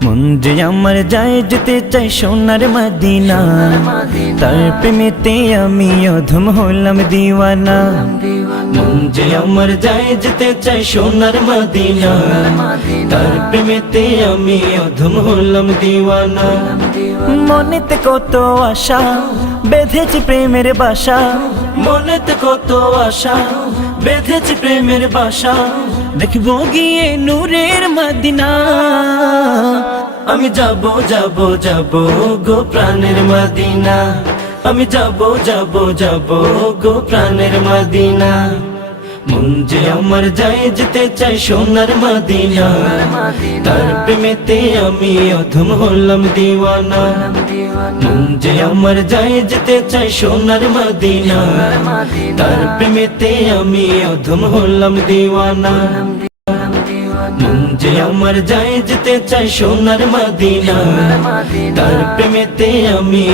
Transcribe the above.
মন যে আমার যায় যেতে চাই সোনার মদিনা, তার প্রেমেতে আমি অধম হলাম দিওয়ানা। মন যে আমার যায় যেতে চাই সোনার মদিনা, তার প্রেমেতে আমি অধম হলাম দিওয়ানা। মনেতে কত আশা বেঁধেছি প্রেমের বাসা, মনেতে কত আশা বেঁধেছি প্রেমের বাসা, দেখবো গিয়ে নূরের মদিনা। আমি যাব যাব যাব গো প্রাণের মদিনা, আমি যাব যাব যাব গো প্রাণের মদিনা। মন যে আমার যায় যেতে চাই সোনার মদিনা, তার প্রেমেতে আমি অধম হলাম দিওয়ানা। মন যে আমার যায় যেতে চাই সোনার মদিনা, তার প্রেমেতে আমি অধম হলাম দিওয়ানা। মন যে আমার যায় যেতে চাই সোনার মদিনা, তার প্রেমেতে আমি